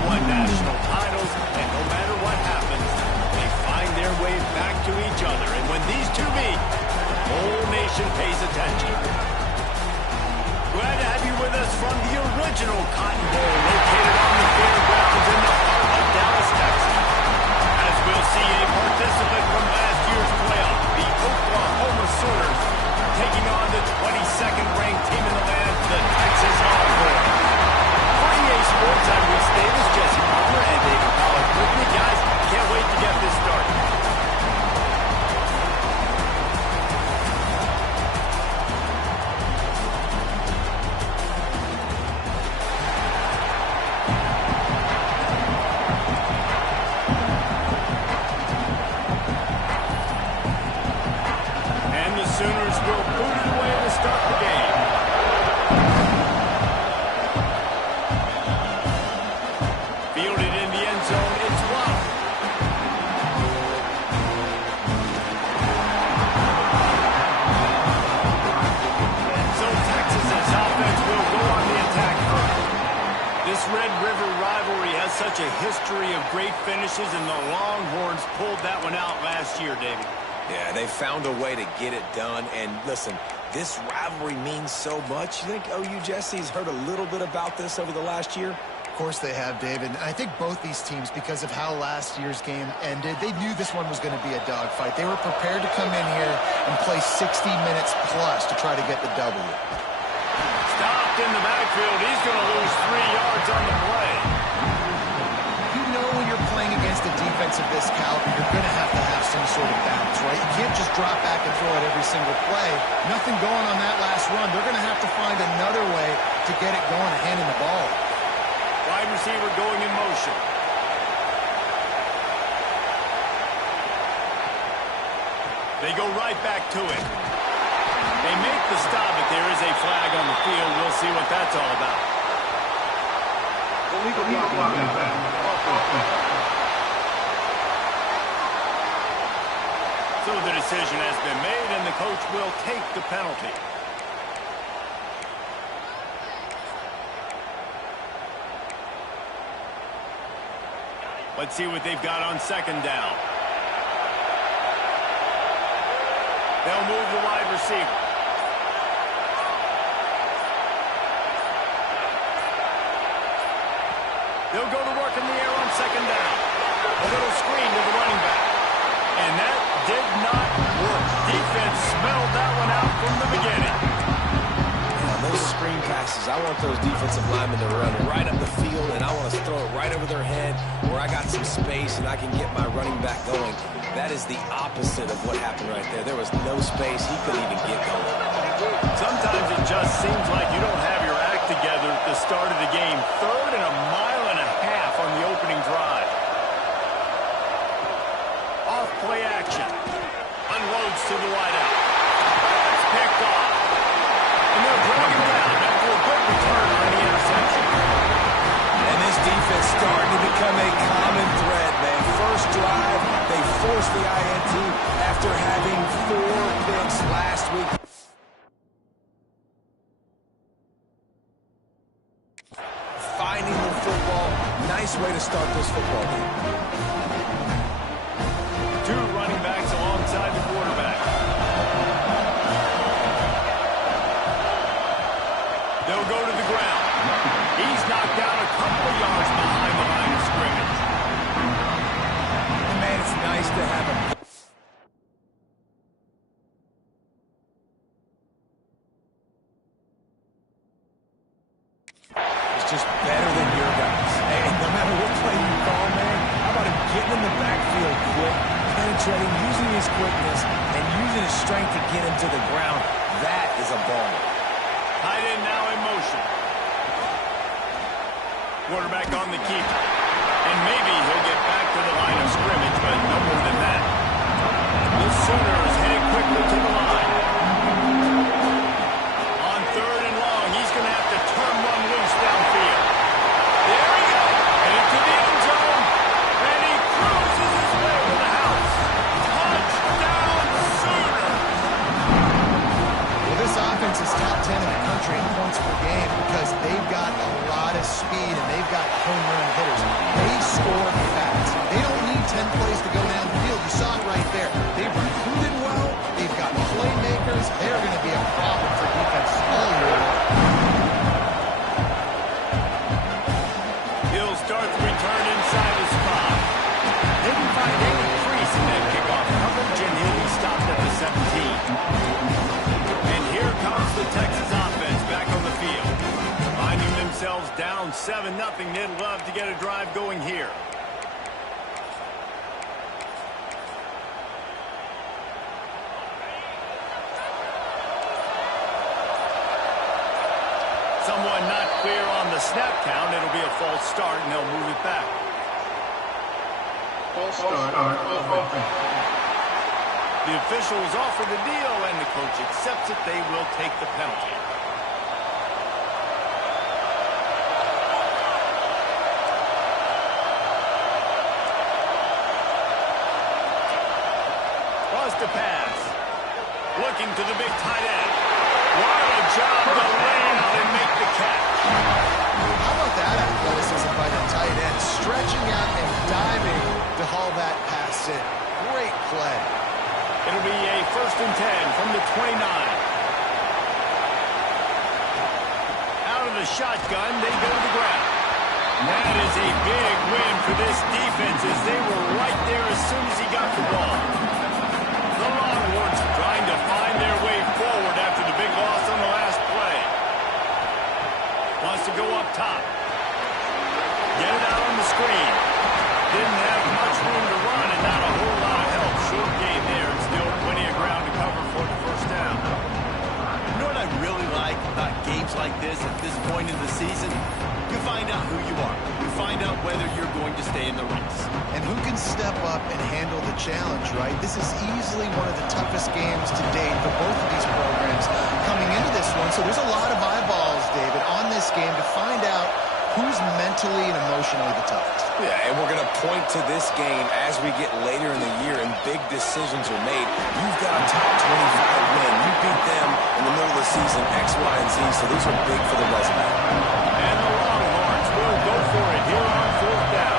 Won national titles, and no matter what happens, they find their way back to each other. And when these two meet, the whole nation pays attention. Glad to have you with us from the original Cotton Bowl, located on the fairgrounds in the heart of Dallas, Texas. As we'll see a participant from last year's playoff, the Oklahoma Sooners, taking on the 22nd ranked team in the land, the Texas Longhorns. EA Sports, I'm Reese Davis, Jesse Palmer, and David Pollack with me. Guys, can't wait to get this started. And the Sooners will boot it away to start the game. This Red River rivalry has such a history of great finishes, and the Longhorns pulled that one out last year, David. Yeah, they found a way to get it done. And listen, this rivalry means so much. You think OU Jesse's heard a little bit about this over the last year? Of course they have, David. I think both these teams, because of how last year's game ended, they knew this one was going to be a dogfight. They were prepared to come in here and play 60 minutes plus to try to get the W. Stopped in the backfield. He's going to lose 3 yards on the play. You know when you're playing against a defense of this caliber, you're going to have some sort of balance, right? You can't just drop back and throw it every single play. Nothing going on that last run. They're going to have to find another way to get it going and hand him the ball. Wide receiver going in motion. They go right back to it. They make the stop, but there is a flag on the field. We'll see what that's all about. So the decision has been made, and the coach will take the penalty. Let's see what they've got on second down. They'll move the wide receiver. They'll go to work in the air on second down. A little screen to the running back. And that did not work. Defense smelled that one out from the beginning. Yeah, those screen passes, I want those defensive linemen to run right up the field, and I want to throw it right over their head where I got some space and I can get my running back going. That is the opposite of what happened right there. There was no space. He couldn't even get going. Sometimes it just seems like you don't have your act together at the start of the game. 3rd and a mile and a half on the opening drive. Off play action. Unloads to the wideout. It's picked off. And they'll drag him down after a good return on the interception. And this defense starting to become a common thread, man. First drive, they forced the INT after having 4 picks last week. Finding the football. Nice way to start this football game. 2 running backs alongside the quarterback. They'll go to the ground. He's knocked down a couple of yards behind the line of scrimmage. And man, it's nice to have him. It's just better than your guys. Hey, no matter what play you call, man, how about him getting in the backfield quick, penetrating, using his quickness, and using his strength to get him to the ground. That is a ball. Tight end now in motion. Quarterback on the keeper. And maybe he'll get back to the line of scrimmage, but no more than that. The Sooners headed quickly to the line. On 3rd and long, he's going to have to turn one loose downfield. There we go. Headed to the end zone. And he cruises his way to the house. Touchdown, Sooners. Well, this offense is top 10 in the country in points per game because they've got a lot of speed and they've got home run hitters. They score fast. They don't need 10 plays to go down the field. You saw it right there. They've recruited well. They've got playmakers. They're going to be a problem for defense all year long. He'll start the return inside the spot. Didn't find any crease in that kickoff coverage, and he'll be stopped at the 17. And here comes the Texas offense back on the field. Finding themselves down 7-0, they'd love to get a drive going here. Someone not clear on the snap count. It'll be a false start, and they'll move it back. False start on offense. The officials offer the deal, and the coach accepts it. They will take the penalty. Wants to pass. Looking to the big tight end. What a job to lay out and make the catch. How about that athleticism by the tight end? Stretching out and diving to haul that pass in. Great play. It'll be a 1st and 10 from the 29. Out of the shotgun, they go to the ground. That is a big win for this defense as they were right there as soon as he got the ball. The Longhorns trying to find their way forward after the big loss on the last play. Wants to go up top. Get it out on the screen. Didn't have much room to run and not a whole lot of help. Short game there. Still plenty of ground to cover for the 1st down. You know what I really like about games like this at this point in the season? You find out who you are. You find out whether you're going to stay in the race. And who can step up and handle the challenge, right? This is easily one of the toughest games to date for both of these programs coming into this one. So there's a lot of eyeballs, David, on this game to find out who's mentally and emotionally the toughest. Yeah, and we're going to point to this game as we get later in the year and big decisions are made. You've got a top 25 win. You beat them in the middle of the season, X, Y, and Z, so these are big for the resume. And the Longhorns will go for it here on 4th down.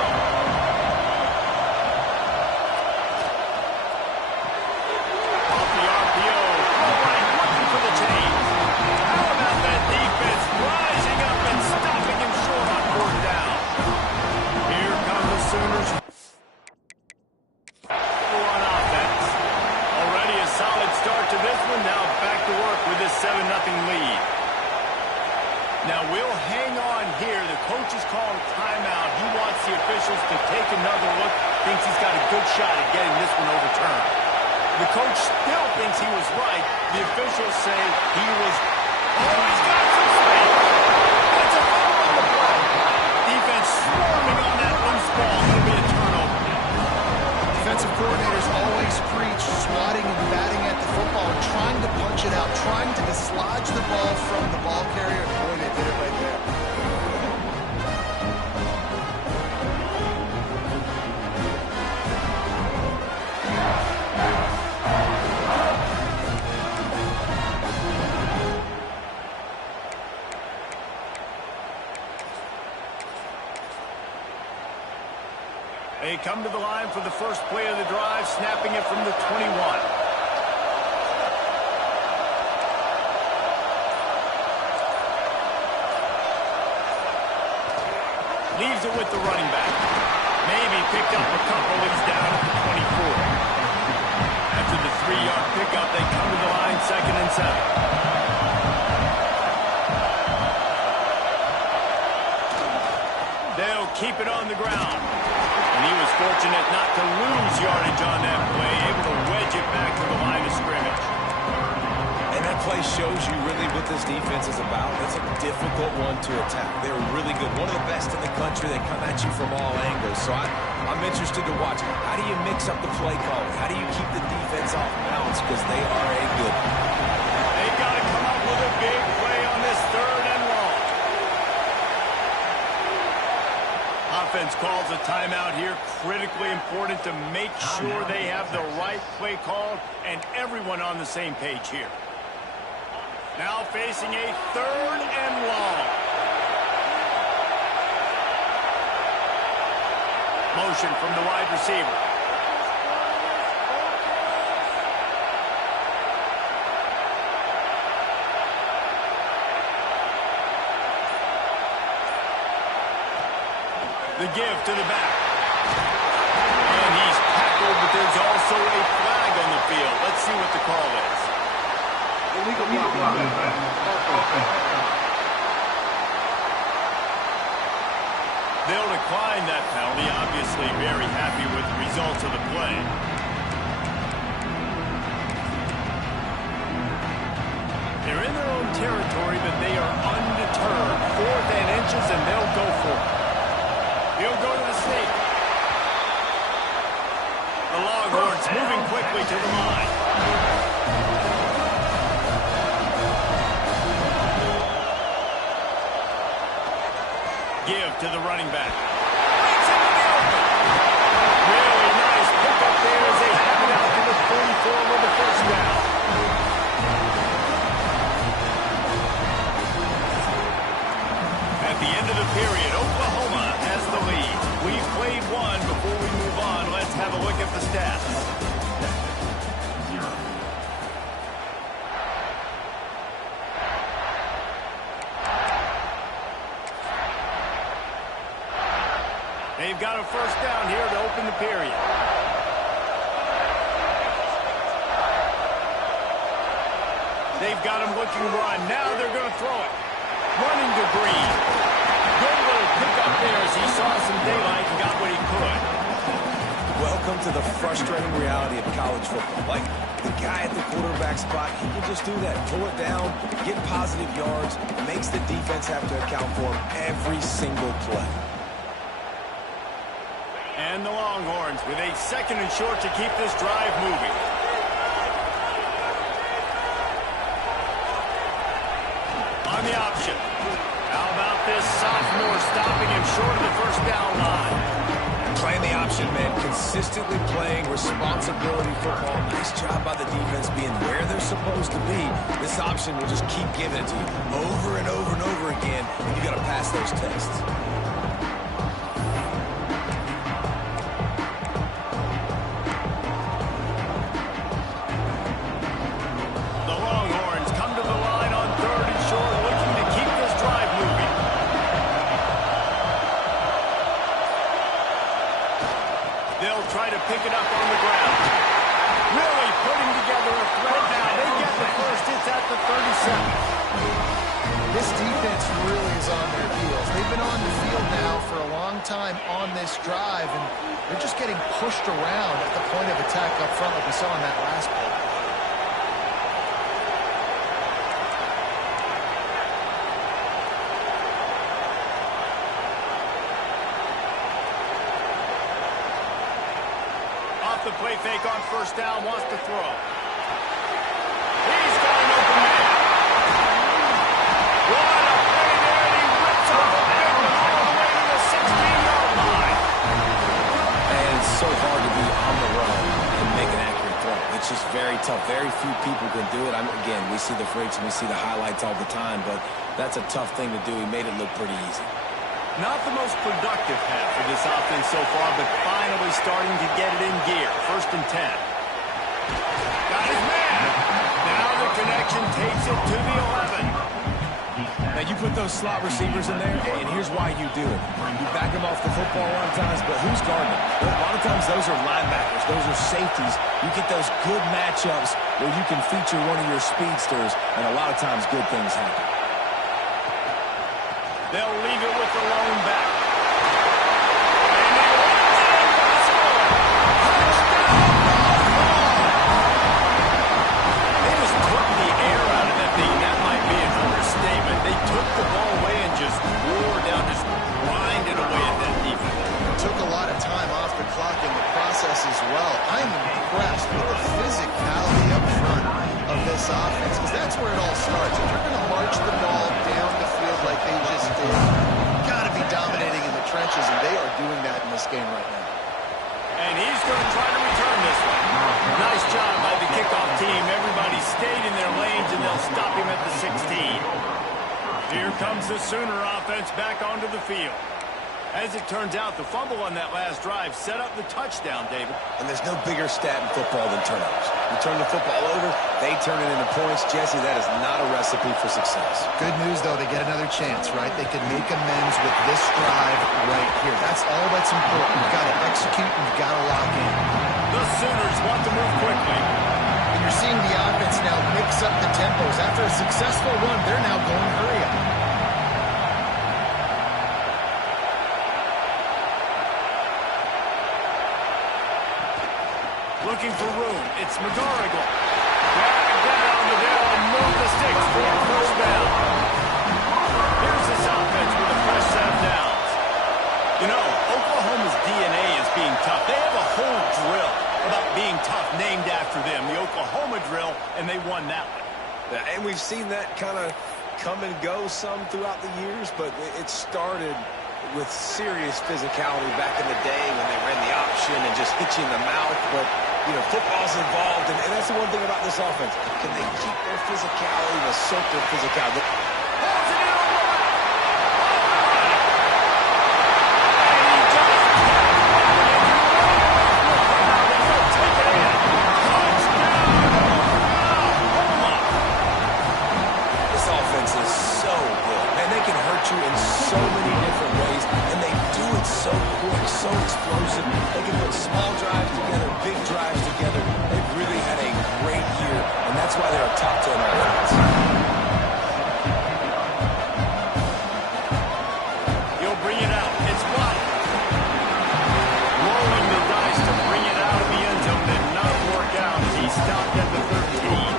Off the RPO. All right, looking for the change. How about that defense rising up and stopping him short on 4th down? Here come the Sooners. On offense. Already a solid start to this one. Now back to work with this 7-0 lead. Now we'll hang on here. The coach is calling timeout. He wants the officials to take another look. Thinks he's got a good shot at getting this one overturned. The coach still thinks he was right. The officials say he was... Oh, he's got some space. That's a foul on the play. Defense swarming on that loose ball. It'll be a turnover. Defensive coordinators always preach swatting and batting at the football and trying to punch it out, trying to dislodge the ball from the ball carrier. Boy, they did it right there. They come to the line for the first play of the drive, snapping it from the 21. Leaves it with the running back. Maybe picked up a couple. He's down at the 24. After the 3-yard pickup, they come to the line, 2nd and 7. They'll keep it on the ground. And he was fortunate not to lose yardage on that play, able to wedge it back to the line of scrimmage. And that play shows you really what this defense is about. It's a difficult one to attack. They're really good. One of the best in the country. They come at you from all angles. So I'm interested to watch. How do you mix up the play calling? How do you keep the defense off balance? Because they are a good one. They got to come up with a big play on this 3rd and long. Offense calls a timeout here. Critically important to make sure they have the right play called and everyone on the same page here. Now facing a 3rd and long. Motion from the wide receiver. The give to the back. And he's tackled, but there's also a flag on the field. Let's see what the call is. Illegal block on defense. They'll decline that penalty. Obviously very happy with the results of the play. They're in their own territory, but they are undeterred. 4th and inches, and they'll go for it. He'll go to the sneak. The Longhorns moving quickly to the line. Give to the running back. Breaks into the open. Really nice pickup there as they have it out to the 44 with the 1st down. At the end of the period, Oklahoma has the lead. We've played one. Before we move on, let's have a look at the stats. They've got a 1st down here to open the period. They've got him looking run. Now they're going to throw it. Running to Green. Good little pickup there as he saw some daylight and got what he could. Welcome to the frustrating reality of college football. Like, the guy at the quarterback spot, he can just do that. Pull it down, get positive yards, makes the defense have to account for him every single play. And the Longhorns with a 2nd and short to keep this drive moving. On the option. How about this sophomore stopping him short of the 1st down line? Playing the option, man. Consistently playing responsibility football. Nice job by the defense being where they're supposed to be. This option will just keep giving it to you over and over and over again, and you got to pass those tests. The Longhorns come to the line on 3rd and short, looking to keep this drive moving. They'll try to pick it up on the ground. Really putting together a threat now. They get the 1st. It's at the 37. This defense really is on their heels. They've been on the field now for a long time on this drive, and they're just getting pushed around at the point of attack up front like we saw in that last play. The play fake on 1st down, wants to throw. He's got an open man. What a play there, and he rips off a big one all the way to the 16-yard line. And it's so hard to be on the run and make an accurate throw. It's just very tough. Very few people can do it. Again, we see the freaks and we see the highlights all the time, but that's a tough thing to do. He made it look pretty easy. Not the most productive half for this offense so far, but finally starting to get it in gear. 1st and 10. Got his man. Now the connection takes it to the 11. Now, you put those slot receivers in there, and here's why you do it. You back them off the football a lot of times, but who's guarding them? A lot of times those are linebackers. Those are safeties. You get those good matchups where you can feature one of your speedsters, and a lot of times good things happen. They'll leave it with the lone back. And they want the impossible. Touchdown, Longhorns! They just took the air out of game right now. And he's going to try to return this one. Nice job by the kickoff team. Everybody stayed in their lanes, and they'll stop him at the 16. Here comes the Sooner offense back onto the field. As it turns out, the fumble on that last drive set up the touchdown, David. And there's no bigger stat in football than turnovers. You turn the football over, they turn it into points. Jesse, that is not a recipe for success. Good news, though, they get another chance, right? They can make amends with this drive right here. That's all that's important. You've got to execute and you've got to lock in. The Sooners want to move quickly. And you're seeing the offense now mix up the tempos. After a successful run, they're now going hurry up. Looking for room. It's McGarrigle. Drag down the middle and move the sticks for a first down. Here's this offense with a fresh set of downs. You know, Oklahoma's DNA is being tough. They have a whole drill about being tough named after them, the Oklahoma drill, and they won that one. Yeah, and we've seen that kind of come and go some throughout the years, but it started with serious physicality back in the day when they ran the option and just hit you in the mouth. But, you know, football's involved, and that's the one thing about this offense. Can they keep their physicality and assert their physicality? This offense is so good. Man, they can hurt you in so many different ways, and they do it so quick, so explosive. They can put small drives together, big drives together. They've really had a great year, and that's why they're a top 10 offense. He'll bring it out. It's blocked. Rolling the dice to bring it out of the end zone did not work out as he stopped at the 13.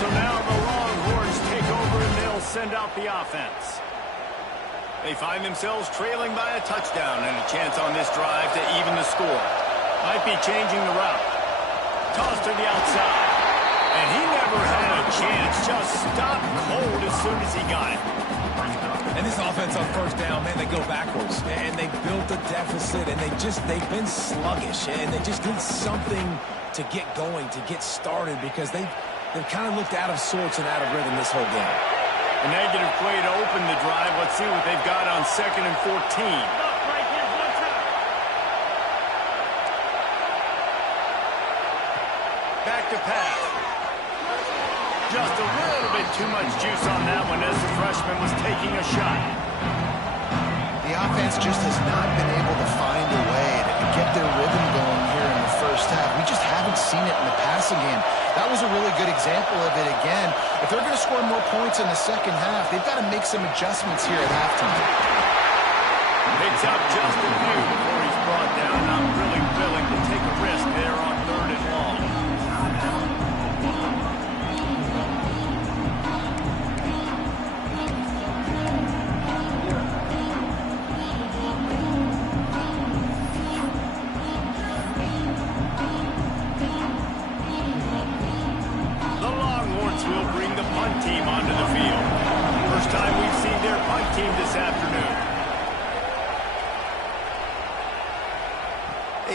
So now the Longhorns take over and they'll send out the offense. They find themselves trailing by a touchdown and a chance on this drive to even the score. Might be changing the route. Toss to the outside. And he never had a chance. Just stopped cold as soon as he got it. And this offense on first down, man, they go backwards. And they built a deficit, and they've been sluggish. And they just need something to get going, to get started, because they've kind of looked out of sorts and out of rhythm this whole game. A negative play to open the drive. Let's see what they've got on 2nd and 14. Back to pass. Just a little bit too much juice on that one as the freshman was taking a shot. The offense just has not been able to find a way to get their rhythm going here in the first half. We just haven't seen it in the passing game. That was a really good example of it again. If they're going to score more points in the second half, they've got to make some adjustments here at halftime. Picks up just a few before he's brought down. Not really willing to take a risk there on 3rd and long. Will bring the punt team onto the field. First time we've seen their punt team this afternoon.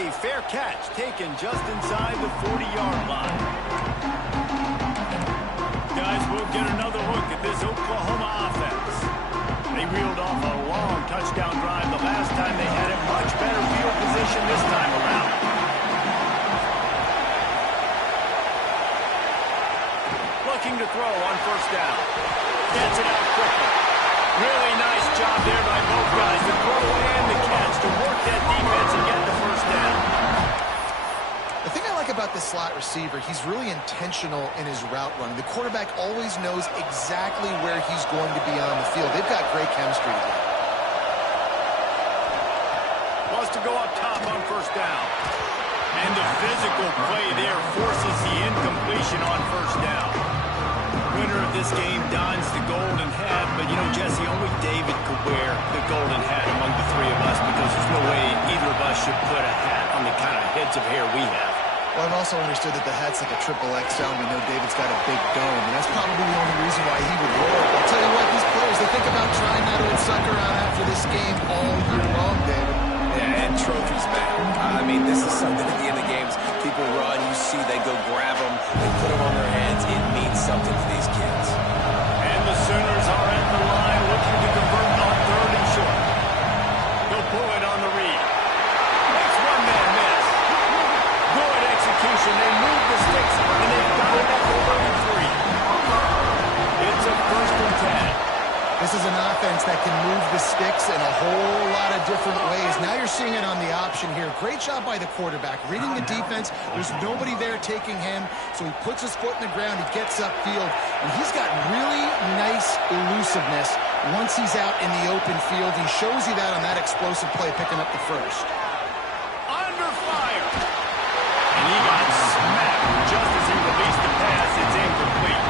A fair catch taken just inside the 40-yard line. Guys, we'll get another look at this Oklahoma offense. They reeled off a long touchdown drive the last time they had a much better field position this time around. Looking to throw on first down. Gets it out quickly. Really nice job there by both guys, the throw and the catch, to work that defense and get the first down. The thing I like about this slot receiver, he's really intentional in his route running. The quarterback always knows exactly where he's going to be on the field. They've got great chemistry together. Wants to go up top on first down. And the physical play there forces the incompletion on first down. Winner of this game dons the golden hat, but you know, Jesse, only David could wear the golden hat among the three of us because there's no way either of us should put a hat on the kind of heads of hair we have. Well, I've also understood that the hat's like a triple XL, and we know David's got a big dome, and that's probably the only reason why he would wear it. I'll tell you what, these players, they think about trying that old sucker out after this game all year long, David. Yeah, and sticks in a whole lot of different ways. Now you're seeing it on the option here. Great job by the quarterback. Reading the defense, there's nobody there taking him, so he puts his foot in the ground, he gets upfield, and he's got really nice elusiveness once he's out in the open field. He shows you that on that explosive play, picking up the first. Under fire. And he got smacked just as he released the pass. It's incomplete.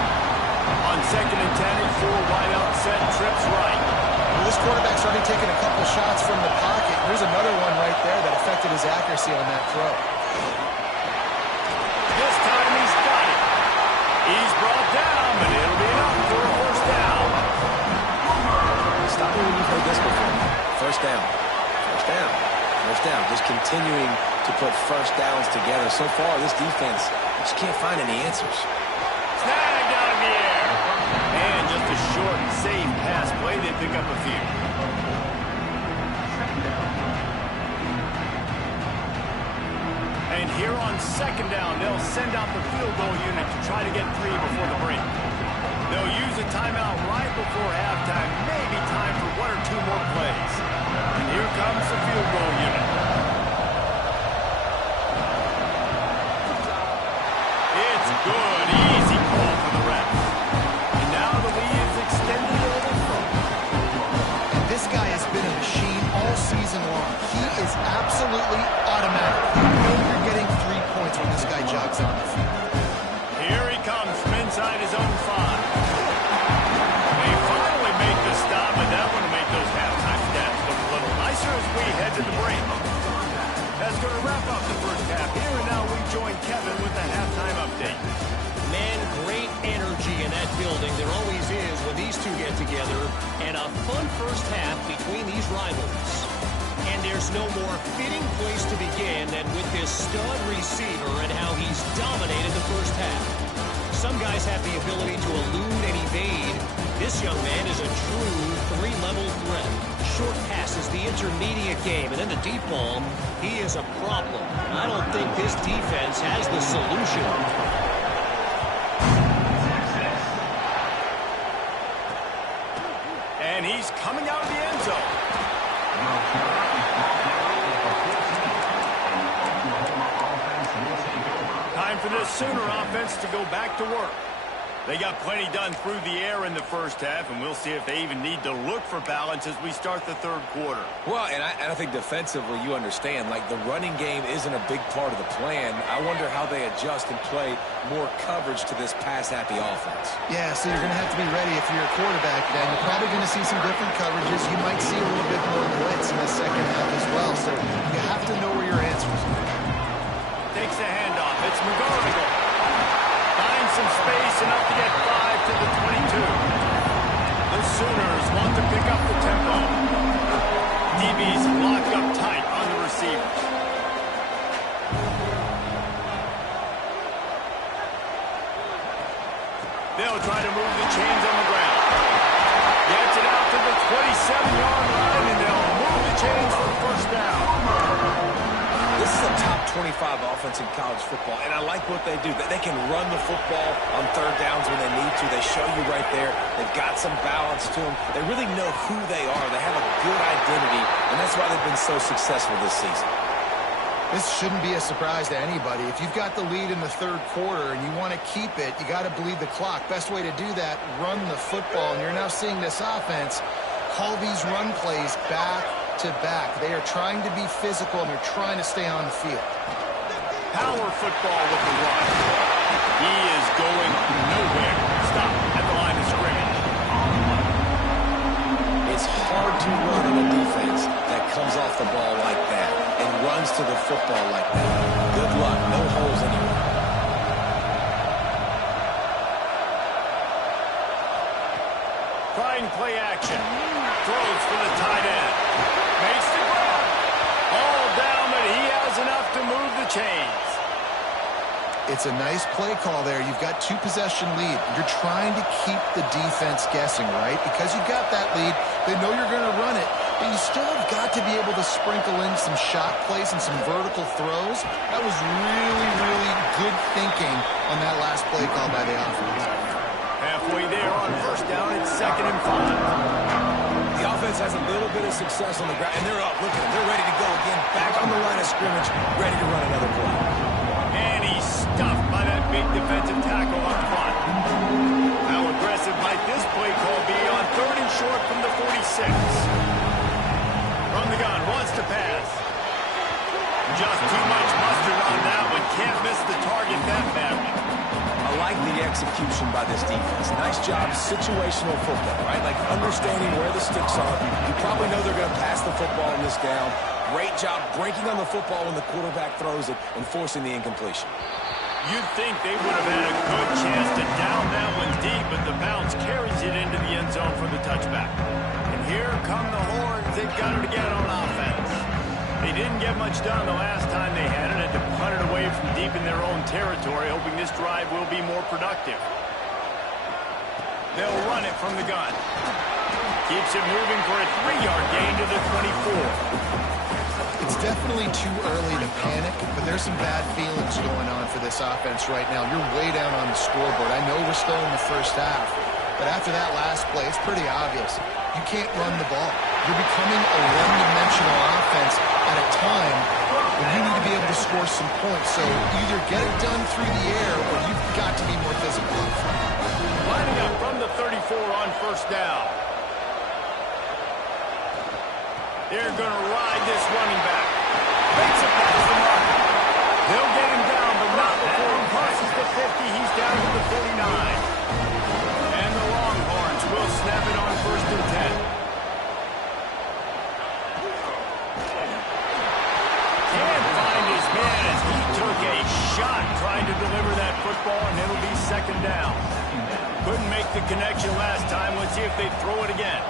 On 2nd and 10, a 4 wide out set, trips right. Well, this quarterback's already taken a couple shots from the pocket. There's another one right there that affected his accuracy on that throw. This time he's got it. He's brought down, but it'll be enough for a first down. Stop me when you've heard this before. First down. First down. First down. Just continuing to put first downs together. So far, this defense just can't find any answers. Snagged out of the air. And just a short and safe pass play. They pick up a few. And here on 2nd down, they'll send out the field goal unit to try to get 3 before the break. They'll use a timeout right before halftime. Maybe time for 1 or 2 more plays. And here comes the field goal unit. It's good. Easy call for the refs. And now the lead is extended a little further. And this guy has been a machine all season long. He is absolutely automatic. You know you're getting 3 points when this guy jogs on the field. Here he comes from inside his own 5. They finally make the stop, and that one will make those halftime stats look a little nicer as we head to the break. That's going to wrap up the first half here, and now we join Kevin with the halftime update. Man, great energy in that building. There always is when these two get together, and a fun first half between these rivals. And there's no more fitting place to begin than with this stud receiver and how he's dominated the first half. Some guys have the ability to elude and evade. This young man is a true 3-level threat. Short passes, the intermediate game, and then the deep ball, he is a problem. I don't think this defense has the solution. And he's coming out of the end zone. Time for this Sooner offense to go back to work. They got plenty done through the air in the first half, and we'll see if they even need to look for balance as we start the 3rd quarter. Well, and I think defensively, you understand, like the running game isn't a big part of the plan. I wonder how they adjust and play more coverage to this pass-happy offense. Yeah, so you're going to have to be ready if you're a quarterback. Then you're probably going to see some different coverages. You might see a little bit more blitz in the second half as well. So you have to know where your answers are. Takes a handoff. It's McGarvigle. Finds some space, enough to get 5 to the 22. The Sooners want to pick up the tempo. DB's locked up tight on the receivers. They'll try to move the chains on the ground. Gets it out to the 27-yard line, and they'll move the chains for the first down. This is a top 25 offense in college football, and I like what they do. They can run the football on 3rd downs when they need to. They show you right there. They've got some balance to them. They really know who they are. They have a good identity, and that's why they've been so successful this season. This shouldn't be a surprise to anybody. If you've got the lead in the 3rd quarter and you want to keep it, you got to bleed the clock. Best way to do that, run the football. And you're now seeing this offense call these run plays back to back. They are trying to be physical, and they're trying to stay on the field. Power football with the run. He is going nowhere. Stop at the line of scrimmage. It's hard to run in a defense that comes off the ball like that and runs to the football like that. Good luck. No holes anywhere. Trying play action. Throws for the tight end. Makes the grab. All down, but he has enough to move the chains. It's a nice play call there. You've got 2-possession lead. You're trying to keep the defense guessing, right? Because you've got that lead, they know you're going to run it, but you still have got to be able to sprinkle in some shot plays and some vertical throws. That was really, really good thinking on that last play call by the offense. Halfway there on first down, it's 2nd and 5. The offense defense has a little bit of success on the ground, and they're up. Look at them. They're ready to go again. Back on the line of scrimmage, ready to run another play. And he's stuffed by that big defensive tackle up front. How aggressive might this play call be on 3rd and short from the 46? From the gun, wants to pass. Just too much mustard on that one. Can't miss the target that badly. I like the execution by this defense. Nice job, situational football, right? Like understanding where the sticks are. You probably know they're going to pass the football in this down. Great job breaking on the football when the quarterback throws it and forcing the incompletion. You'd think they would have had a good chance to down that one deep, but the bounce carries it into the end zone for the touchback. And here come the Horns. They've got it again on offense. They didn't get much done the last time they had it, and to punt it away from deep in their own territory, hoping this drive will be more productive. They'll run it from the gun. Keeps it moving for a 3-yard gain to the 24. It's definitely too early to panic, but there's some bad feelings going on for this offense right now. You're way down on the scoreboard. I know we're still in the first half, but after that last play, it's pretty obvious. You can't run the ball. You're becoming a one-dimensional offense at a time when you need to be able to score some points. So either get it done through the air or you've got to be more physical up front. Lining up from the 34 on 1st down. They're going to ride this running back. Makes it past the mark. They'll get him down, but not before he crosses the 50. He's down to the 49. And the Longhorns will snap it on 1st and 10. Can't find his man as he took a shot trying to deliver that football, and it'll be 2nd down. Couldn't make the connection last time. Let's see if they throw it again.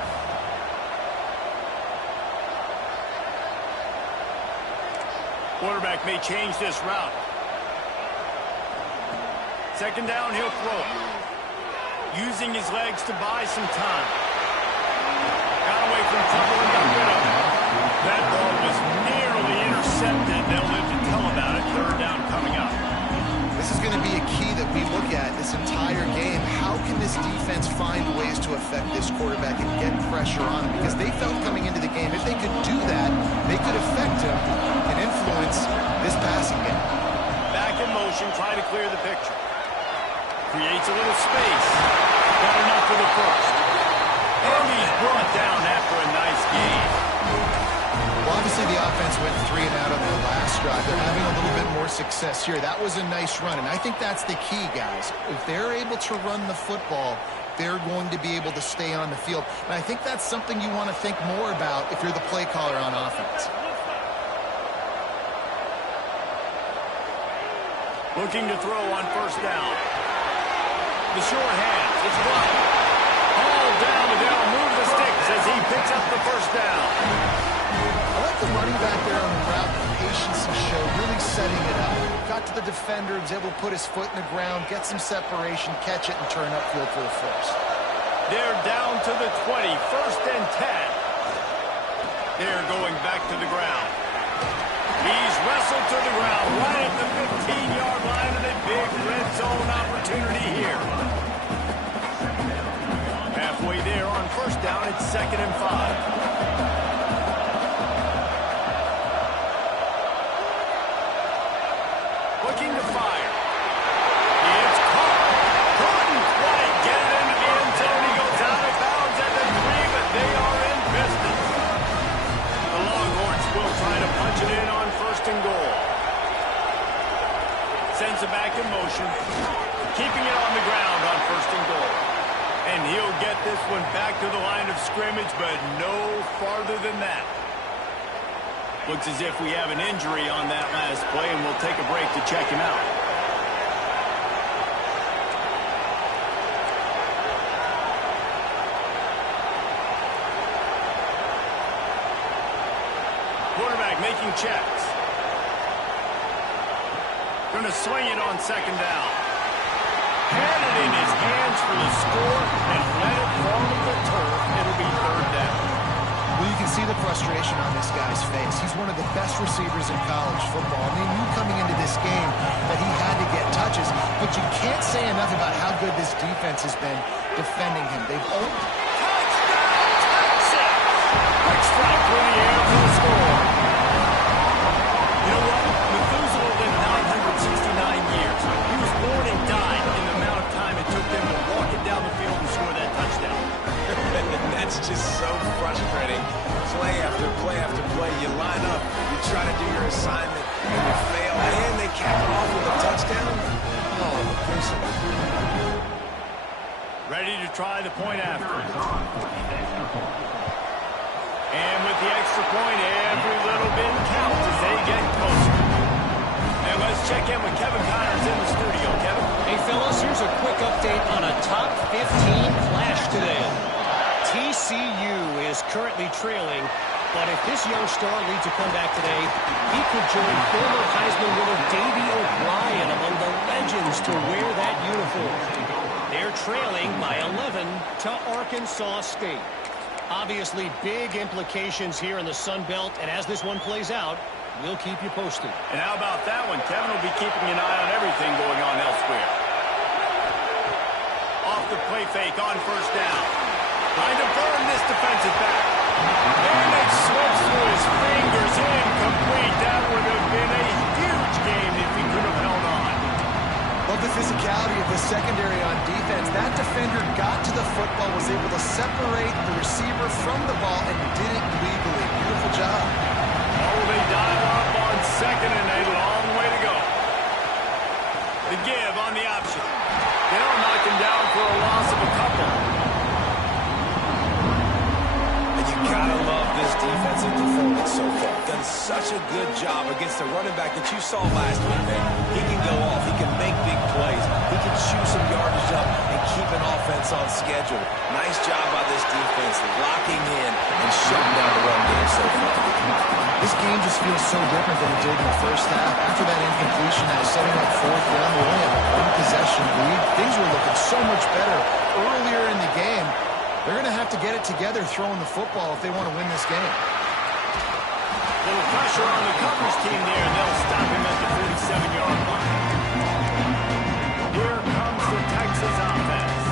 Quarterback may change this route. 2nd down, he'll throw it. Using his legs to buy some time. Got away from trouble and got rid of it. That ball was nearly intercepted. They'll live to tell about it. 3rd down coming up. This is going to be a key that we look at this entire game. How can this defense find ways to affect this quarterback and get pressure on him? Because they felt coming into the game, if they could do that, they could affect him and influence this passing game. Back in motion, try to clear the picture. Creates a little space. Got enough for the 1st. And he's brought down after a nice gain. Well, obviously the offense went 3 and out on their last drive. They're having a little bit more success here. That was a nice run, and I think that's the key, guys. If they're able to run the football, they're going to be able to stay on the field. And I think that's something you want to think more about if you're the play caller on offense. Looking to throw on 1st down. The short hands. It's blocked. All down, but they'll move the sticks as he picks up the 1st down. I like the running back there on the route, the patience he showed, really setting it up. Got to the defender, was able to put his foot in the ground, get some separation, catch it, and turn upfield for the 1st. They're down to the 20, 1st and 10. They're going back to the ground. He's wrestled to the ground right at the 15-yard line, and a big red zone opportunity here. Halfway there on 1st down, it's 2nd and 5. Looking to fire. It's caught. Couldn't quite get it into the end zone. He goes out of bounds at the 3, but they are in business. The Longhorns will try to punch it in on 1st and goal. Sends it back in motion. Keeping it on the ground on 1st and goal. And he'll get this one back to the line of scrimmage, but no farther than that. Looks as if we have an injury on that last play, and we'll take a break to check him out. Quarterback making checks. Going to swing it on 2nd down. Had it in his hands for the score and let it fall to the turf. It'll be 3rd down. Well, you can see the frustration on this guy's face. He's one of the best receivers in college football. I mean, knew coming into this game that he had to get touches, but you can't say enough about how good this defense has been defending him. They've only... Touchdown, Texas! try to do your assignment and you fail, and they cap it off with a touchdown. Oh, impressive. Ready to try the point after. And with the extra point, every little bit counts as they get closer. And let's check in with Kevin Connors in the studio. Kevin? Hey, fellas, here's a quick update on a top 15 clash today. TCU is currently trailing, but if this young star leads a comeback today, he could join former Heisman winner Davey O'Brien among the legends to wear that uniform. They're trailing by 11 to Arkansas State. Obviously, big implications here in the Sun Belt, and as this one plays out, we'll keep you posted. And how about that one? Kevin will be keeping an eye on everything going on elsewhere. Off the play fake on first down. Trying to burn this defensive back. And it slips through his fingers. Incomplete. That would have been a huge game if he could have held on. Love the physicality of the secondary on defense. That defender got to the football, was able to separate the receiver from the ball, and did it legally. Beautiful job. Oh, they dial up on second and a long way to go. The give on the option. They'll knock him down for a loss of a couple. And you gotta love this defensive performance so far. Done such a good job against the running back that you saw last week, man. He can go off. He can make big plays. He can chew some yardage up and keep an offense on schedule. Nice job by this defense locking in and shutting down the run game so far. This game just feels so different than it did in the first half. After that incompletion that was setting up fourth down, we only had a one-possession lead. Things were looking so much better earlier in the game. They're going to have to get it together throwing the football if they want to win this game. Little pressure on the coverage team there, and they'll stop him at the 47-yard line. Here comes the Texas offense.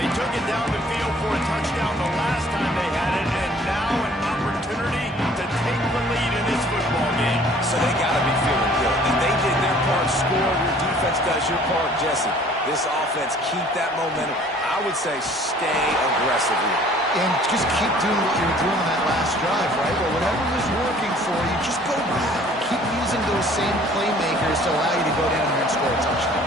They took it down the field for a touchdown the last time they had it, and now an opportunity to take the lead in this football game. So they got to be feeling good. If they did their part, score, your defense does your part, Jesse. This offense, keep that momentum. I would say stay aggressive here. And just keep doing what you were doing on that last drive, right? Well, whatever was working for you, just go back. Keep using those same playmakers to allow you to go down here and score a touchdown.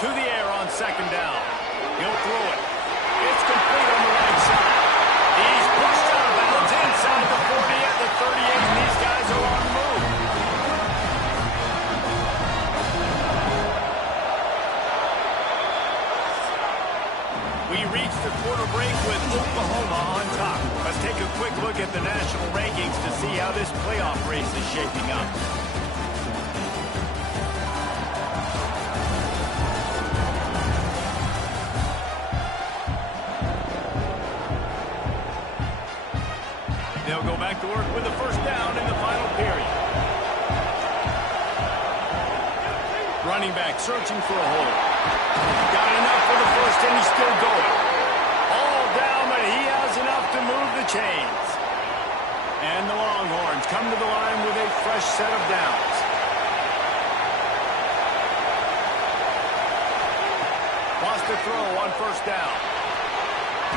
To the air on second down. He'll throw it. It's complete on the right side. He's pushed out of bounds inside the 40 at the 38, and these guys are on the move. We reach the quarter break with Oklahoma on top. Let's take a quick look at the national rankings to see how this playoff race is shaping up. They'll go back to work with the first down in the final period. Running back searching for a hole. Got enough for the first, and he's still going. All down, but he has enough to move the chains. And the Longhorns come to the line with a fresh set of downs. Lost the throw on first down.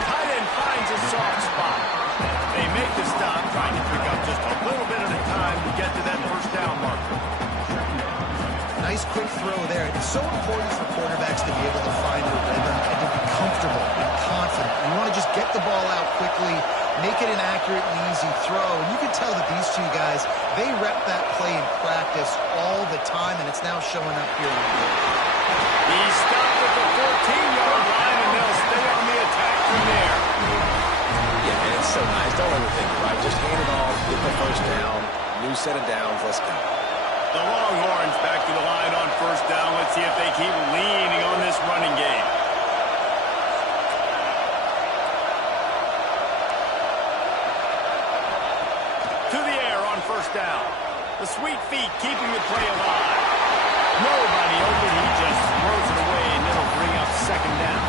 Tight end finds a soft spot. They make the stop, trying to pick up just a little bit at a time to get to that first down marker. Nice quick throw there. It's so important for quarterbacks to be able to find a rhythm and to be comfortable and confident. You want to just get the ball out quickly, make it an accurate and easy throw. And you can tell that these two guys, they rep that play in practice all the time, and it's now showing up here in the game. He stopped at the 14-yard line, and they'll stay on the attack from there. Yeah, man, it's so nice. Don't overthink it, right? Just hand it off, get the first down, new set of downs, let's go. The Longhorns back to the line on first down. Let's see if they keep leaning on this running game. To the air on first down. The sweet feet keeping the play alive. Nobody open. He just throws it away, and it'll bring up second down.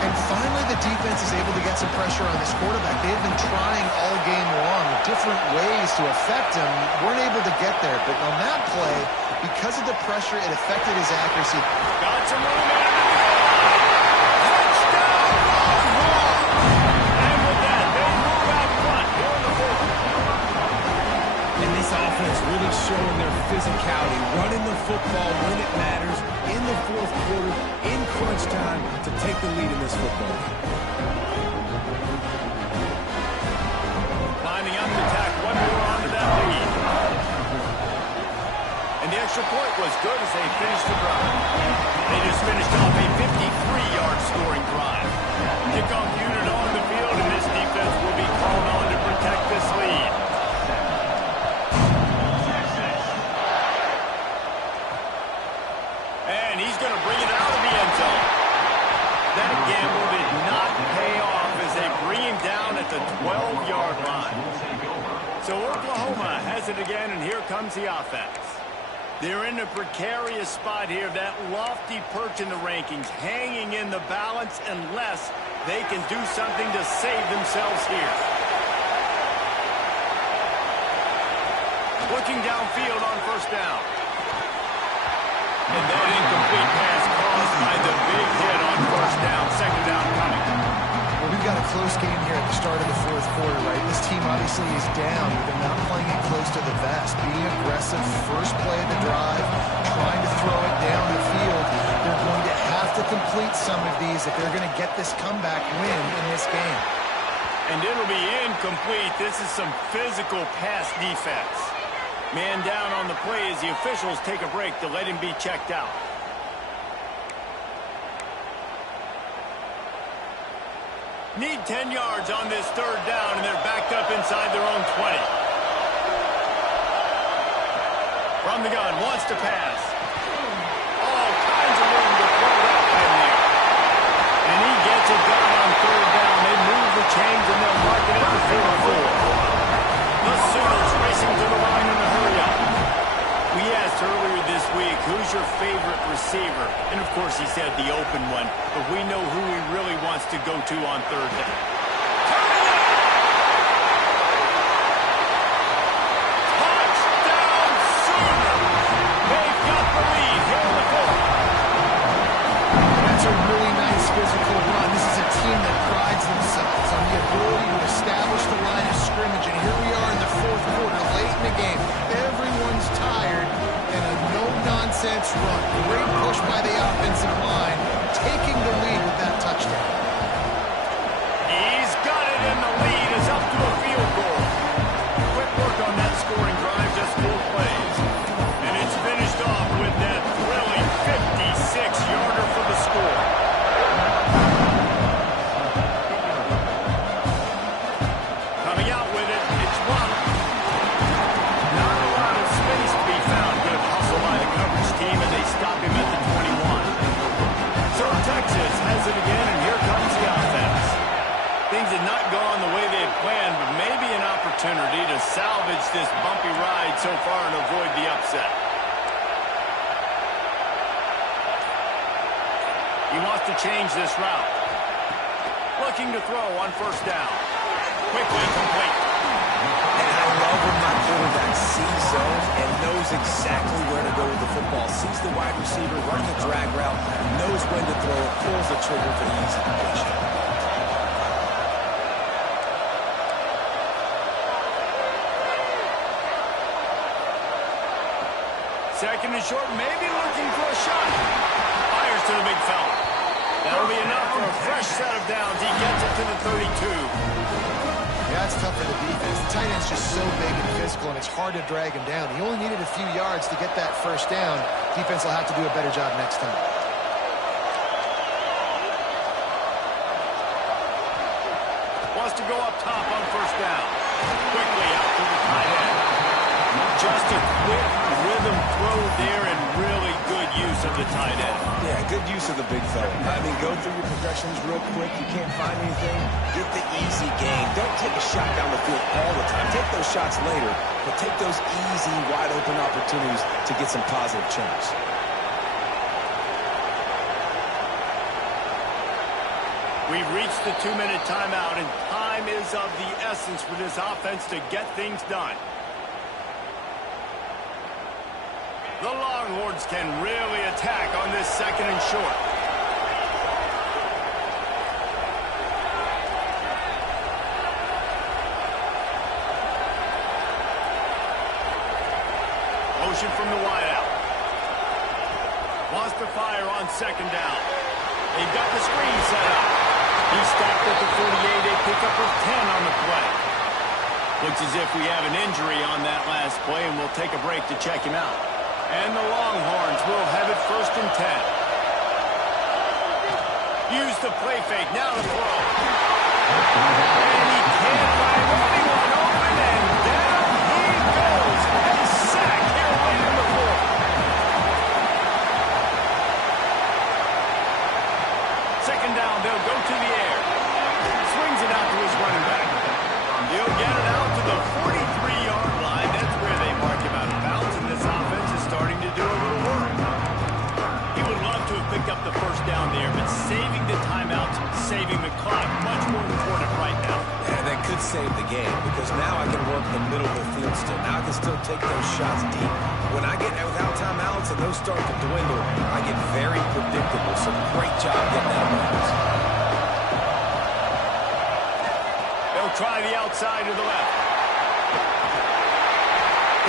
And finally, the defense is able to get some pressure on this quarterback. They've been trying all game long different ways to affect him. Weren't able to get there. But on that play, because of the pressure, it affected his accuracy. Got some room in it. Touchdown, Longhorns! And with that, they move physicality, running the football when it matters, in the fourth quarter, in crunch time, to take the lead in this football game. Lining up to tack one more onto that lead. And the extra point was good as they finished the drive. They just finished off a 53-yard scoring drive. Kickoff unit on the field, and this defense will be called on to protect this lead. And he's going to bring it out of the end zone. That gamble did not pay off as they bring him down at the 12-yard line. So Oklahoma has it again, and here comes the offense. They're in a precarious spot here, that lofty perch in the rankings, hanging in the balance unless they can do something to save themselves here. Looking downfield on first down. And that incomplete pass caused by the big hit on first down. Second down coming. Well, we've got a close game here at the start of the fourth quarter, right? This team obviously is down, but they're not playing it close to the vest. Being aggressive, first play of the drive, trying to throw it down the field. They're going to have to complete some of these if they're going to get this comeback win in this game. And it'll be incomplete. This is some physical pass defense. Man down on the play as the officials take a break to let him be checked out. Need 10 yards on this third down, and they're backed up inside their own 20. From the gun, wants to pass. All kinds of room to throw that in there. And he gets it done on third down. They move the chains, and they'll mark it at the 44. The Sooners racing to the line in a hurry-up. We asked earlier this week, who's your favorite receiver? And, of course, he said the open one. But we know who he really wants to go to on third down. Touchdown, Sooners! They've got the lead here in the fourth. That's a really nice physical run. This is a team that prides themselves on the ability to establish the line of scrimmage. And here we are in the fourth quarter, late in the game. Everyone's tired, and a no-nonsense run. Great push by the offensive line, taking the lead with that touchdown. He's got it, and the lead is up to a field goal. Quick work on that scoring drive, just 4 plays. And it's finished off with that thrilling 56-yarder for the score. Coming out with it, it's Ronald. Not a lot of space to be found. Good hustle by the coverage team, and they stop him at the 21. So Texas has it again, and here comes the offense. Things had not gone the way they had planned, but maybe an opportunity to salvage this bumpy ride so far and avoid the upset. He wants to change this route. Looking to throw on first down. Quickly complete. And I love when my quarterback sees zone and knows exactly where to go with the football. Sees the wide receiver, running the drag route, knows when to throw it, pulls the trigger for the easy completion. Second and short, maybe looking for a shot. Fires to the big fella. That'll be enough for a fresh set of downs. He gets it to the 32. Yeah, it's tough for the defense. The tight end's just so big and physical, and it's hard to drag him down. He only needed a few yards to get that first down. Defense will have to do a better job next time. Wants to go up top on first down. Quickly out to the tight end. Just a quick rhythm throw there, and really good use of the tight end. Yeah, good use of the big fella. I mean, go through your progressions real quick. You can't find anything. Get the easy gain. Don't take a shot down the field all the time. Take those shots later, but take those easy, wide-open opportunities to get some positive chunks. We've reached the 2-minute timeout, and time is of the essence for this offense to get things done. The Longhorns can really attack on this second and short. motion from the wideout. Wants to fire on second down. They've got the screen set up. He stopped at the 48, a pickup of 10 on the play. Looks as if we have an injury on that last play, and we'll take a break to check him out. And the Longhorns will have it 1st and 10. Use the play fake, now to throw. And he can't find anyone open, and down he goes. A sack here late in the fourth. Second down, they'll go to the air. Swings it out to his running back. He'll get it out to the 43-yard line. That's where they mark him out of bounds, and this offense is starting to do a little work. He would love to have picked up the first down there, but saving the timeouts, saving the clock, much more important right now. And that could save the game, because now I can work the middle of the field still. Now I can still take those shots deep. When I get without timeouts and those start to dwindle, I get very predictable. So great job getting out of bounds. They'll try the outside to the left.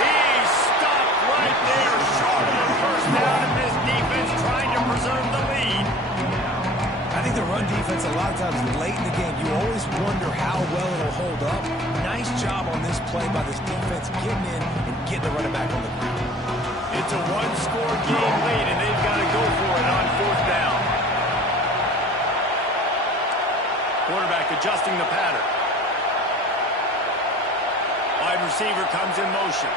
He's stopped right there, short of the first down, and this defense trying to preserve the lead. I think the run defense, a lot of times late in the game, you always wonder how well it'll hold up. Nice job on this play by this defense, getting in and getting the running back on the ground. It's a one-score game lead, and they've got to go for it on 4th down. Quarterback adjusting the pattern. Wide receiver comes in motion.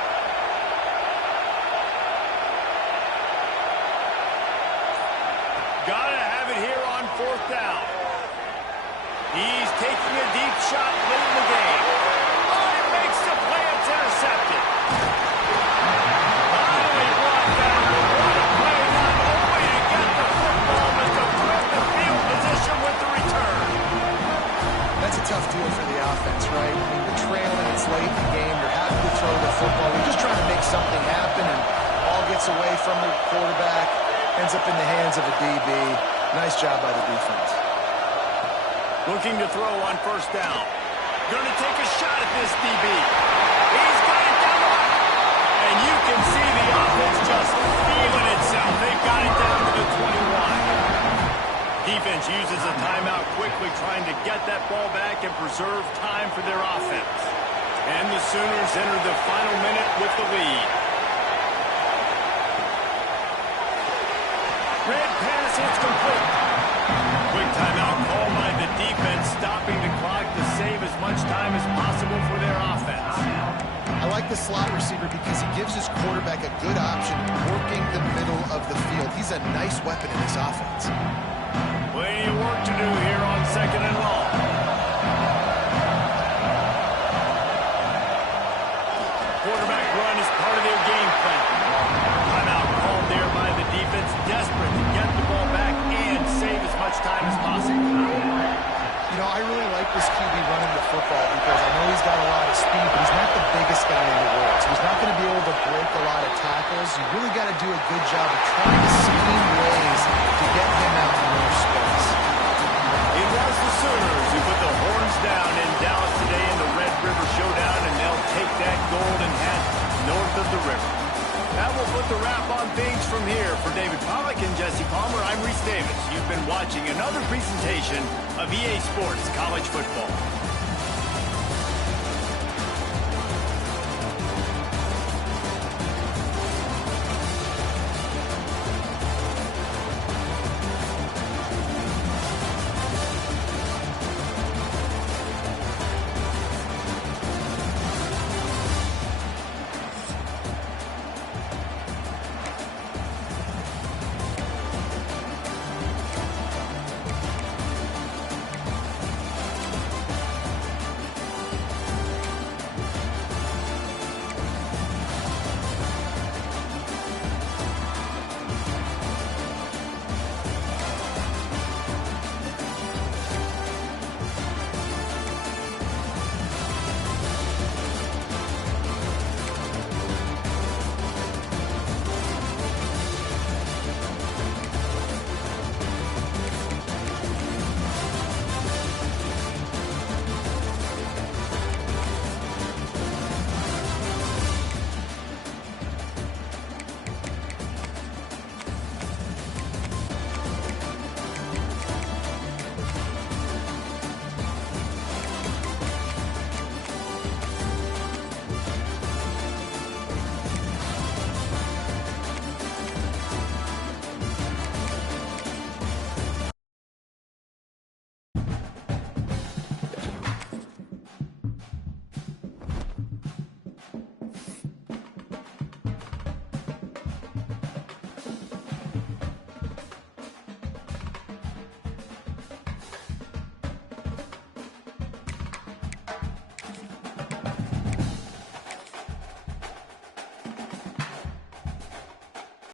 Gotta have it here on 4th down. He's taking a deep shot late in the game. Oh, he makes the play. It's intercepted. Finally brought down, but what a play, not only to get the football, but to flip the field position with the return. That's a tough deal for the offense, right? I mean, you're trailing, it's late in the game, you're happy to throw the football. You're just trying to make something happen, and ball gets away from the quarterback, ends up in the hands of a DB. Nice job by the defense. Looking to throw on 1st down. Going to take a shot at this DB. He's got it down the line. And you can see the offense just feeling itself. They've got it down to the 21. Defense uses a timeout quickly, trying to get that ball back and preserve time for their offense. And the Sooners enter the final minute with the lead. Red pass, it's complete. Quick timeout call by the defense, stopping the clock to save as much time as possible for their offense. I like the slot receiver because he gives his quarterback a good option working the middle of the field. He's a nice weapon in this offense. Plenty of work to do here on 2nd and long. Quarterback run is part of their game plan. Timeout called there by the defense, desperate to get the ball back and save as much time as possible. You know, I really like this QB running the football because I know he's got a lot of speed, but he's not the biggest guy in the world. So he's not going to be able to break a lot of tackles. You really got to do a good job of trying to scheme ways to get him out in more space. It was the Sooners who put the horns down in Dallas today in the Red River Showdown, and they'll take that golden hat north of the river. That will put the wrap on things from here. For David Pollack and Jesse Palmer, I'm Reese Davis. You've been watching another presentation of EA Sports College Football.